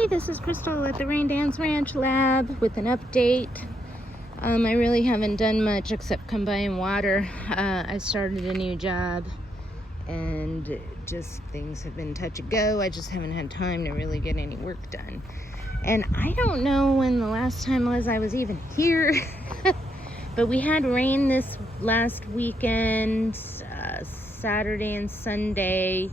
Hi, this is Crystal at the Rain Dance Ranch Lab with an update. I really haven't done much except come by and water. I started a new job and just things have been touch and go. I just haven't had time to really get any work done. And I don't know when the last time was I was even here. But we had rain this last weekend, Saturday and Sunday.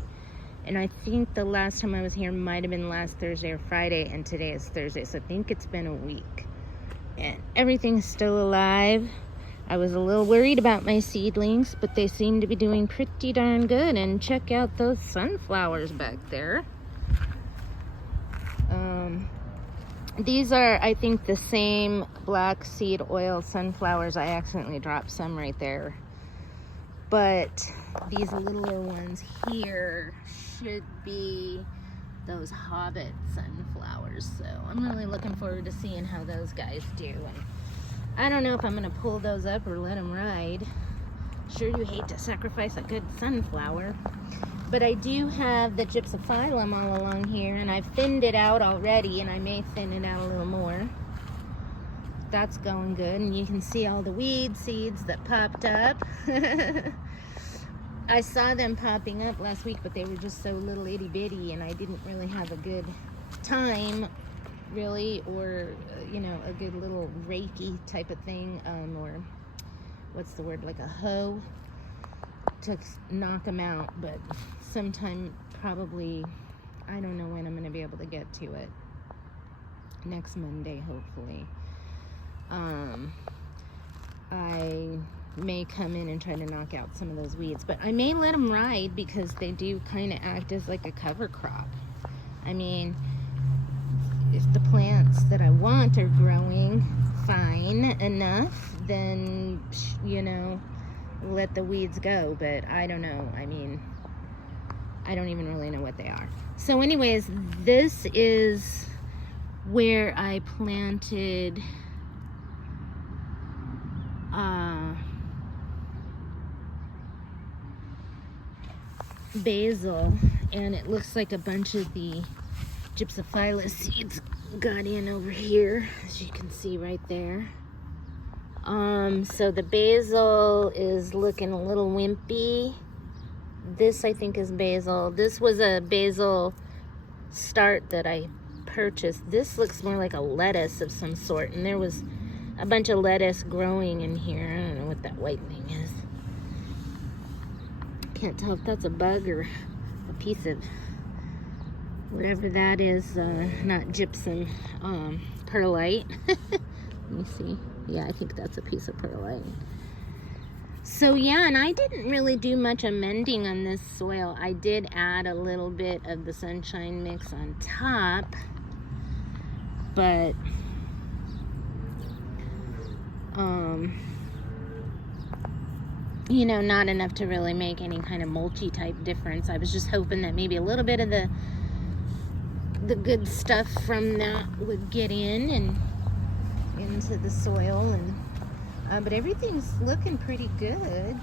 And I think the last time I was here might have been last Thursday or Friday, and today is Thursday, so I think it's been a week. And everything's still alive. I was a little worried about my seedlings, but they seem to be doing pretty darn good. And check out those sunflowers back there. These are, I think, the same black seed oil sunflowers. I accidentally dropped some right there. But these littler ones here should be those Hobbit sunflowers. So I'm really looking forward to seeing how those guys do. And I don't know if I'm going to pull those up or let them ride. Sure you hate to sacrifice a good sunflower. But I do have the gypsophyllum all along here, and I've thinned it out already, and I may thin it out a little more. That's going good, and you can see all the weed seeds that popped up. I saw them popping up last week, but they were just so little itty bitty, and I didn't really have a good time, really, or you know, a good little rakey type of thing, or what's the word, like a hoe to knock them out. But sometime, probably, I don't know when I'm going to be able to get to it. Next Monday, hopefully. I may come in and try to knock out some of those weeds, but I may let them ride because they do kind of act as like a cover crop. I mean, if the plants that I want are growing fine enough, then, you know, let the weeds go. But I don't know. I mean, I don't even really know what they are. So anyways, this is where I planted basil, and it looks like a bunch of the gypsophyllus seeds got in over here, as you can see right there. So the basil is looking a little wimpy. This, I think, is basil. This was a basil start that I purchased. This looks more like a lettuce of some sort, and there was a bunch of lettuce growing in here. I don't know what that white thing is. Can't tell if that's a bug or a piece of whatever that is. Not gypsum, perlite. Let me see. Yeah, I think that's a piece of perlite. So yeah, and I didn't really do much amending on this soil. I did add a little bit of the sunshine mix on top, but you know, not enough to really make any kind of mulchy type difference. I was just hoping that maybe a little bit of the good stuff from that would get in and into the soil, and but everything's looking pretty good.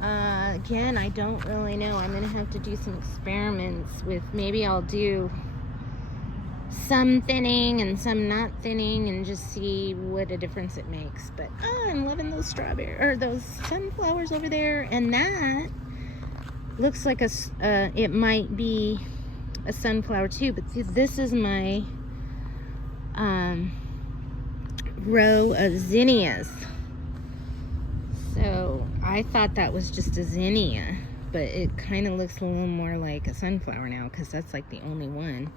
Again, I don't really know. I'm gonna have to do some experiments with, maybe I'll do some thinning and some not thinning and just see what a difference it makes. But I'm loving those those sunflowers over there, and that looks like it might be a sunflower too. But see, this is my row of zinnias. So I thought that was just a zinnia, but it kind of looks a little more like a sunflower now, because that's like the only one,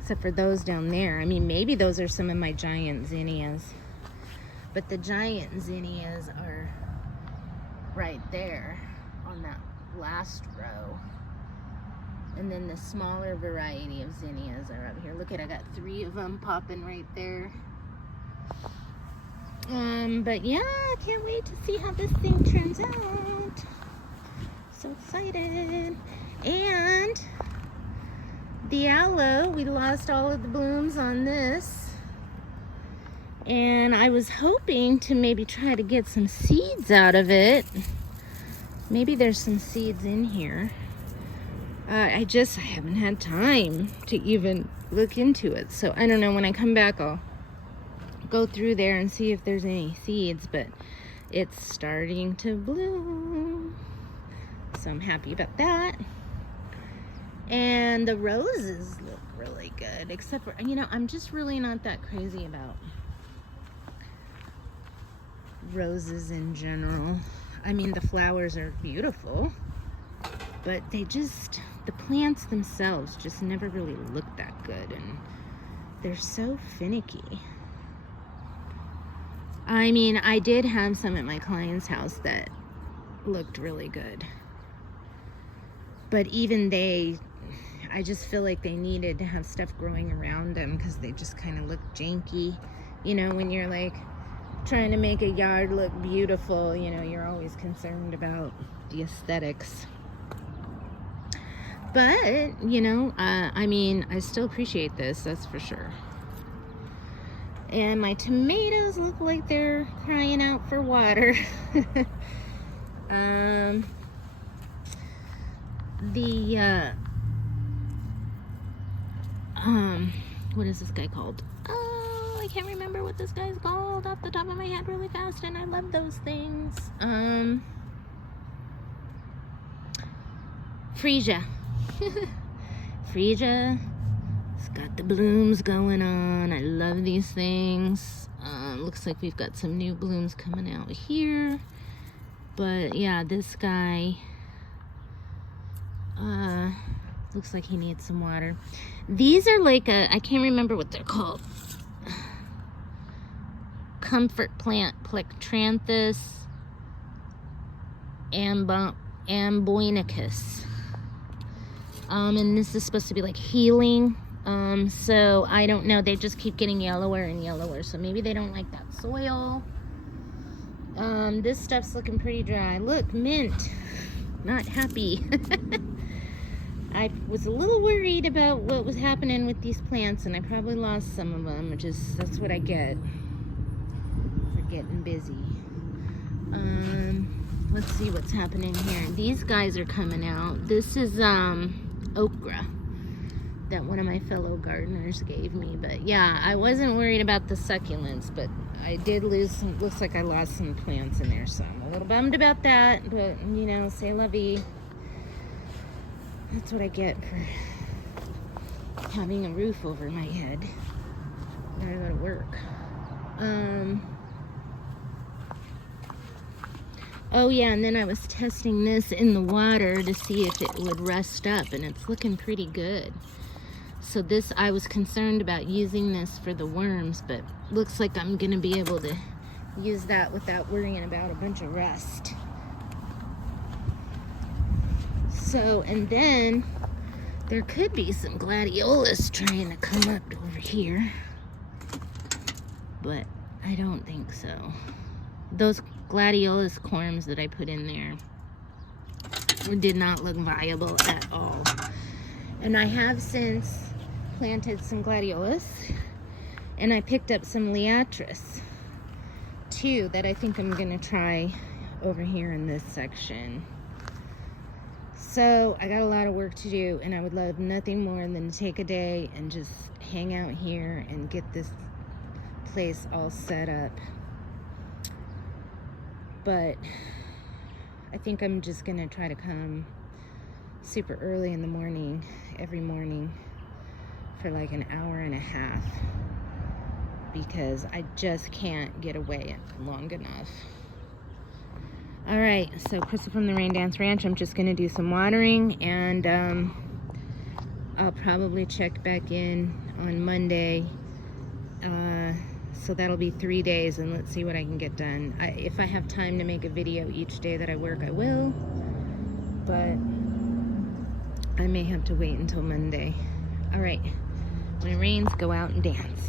except for those down there. I mean, maybe those are some of my giant zinnias, but the giant zinnias are right there on that last row, and then the smaller variety of zinnias are up here. Look at, I got 3 of them popping right there. But yeah, I can't wait to see how this thing turns out. So excited. And the aloe, we lost all of the blooms on this, and I was hoping to maybe try to get some seeds out of it. Maybe there's some seeds in here. I haven't had time to even look into it. So I don't know, when I come back, I'll go through there and see if there's any seeds, but it's starting to bloom. So I'm happy about that. And the roses look really good, except for, you know, I'm just really not that crazy about roses in general. I mean, the flowers are beautiful, but they just, the plants themselves just never really look that good, and they're so finicky. I mean, I did have some at my client's house that looked really good, but even they, I just feel like they needed to have stuff growing around them because they just kind of look janky. You know, when you're like trying to make a yard look beautiful, you know, you're always concerned about the aesthetics. But, you know, I mean, I still appreciate this, that's for sure. And my tomatoes look like they're crying out for water. What is this guy called? Oh, I can't remember what this guy's called off the top of my head really fast, and I love those things. Freesia. Freesia. It's got the blooms going on. I love these things. Looks like we've got some new blooms coming out here. But yeah, this guy looks like he needs some water. These are like I can't remember what they're called. Comfort plant, Plectranthus amboinicus. And this is supposed to be like healing. So I don't know, they just keep getting yellower and yellower, so maybe they don't like that soil. This stuff's looking pretty dry. Look, mint. Not happy. I was a little worried about what was happening with these plants, and I probably lost some of them, which is, that's what I get for getting busy. Let's see what's happening here. These guys are coming out. This is okra that one of my fellow gardeners gave me. But yeah, I wasn't worried about the succulents, but I did lose some, looks like I lost some plants in there, so I'm a little bummed about that, but you know, c'est la vie. That's what I get for having a roof over my head when I go to work. Oh yeah, and then I was testing this in the water to see if it would rust up, and it's looking pretty good. So this, I was concerned about using this for the worms, but looks like I'm gonna be able to use that without worrying about a bunch of rust. So, and then there could be some gladiolus trying to come up over here, but I don't think so. Those gladiolus corms that I put in there did not look viable at all. And I have since planted some gladiolus, and I picked up some liatris too that I think I'm gonna try over here in this section. So I got a lot of work to do, and I would love nothing more than to take a day and just hang out here and get this place all set up. But I think I'm just gonna try to come super early in the morning, every morning, for like an hour and a half, because I just can't get away long enough. All right, so Crystal from the Rain Dance Ranch, I'm just gonna do some watering, and I'll probably check back in on Monday. So that'll be 3 days, and let's see what I can get done. If I have time to make a video each day that I work, I will, but I may have to wait until Monday. All right, when it rains, go out and dance.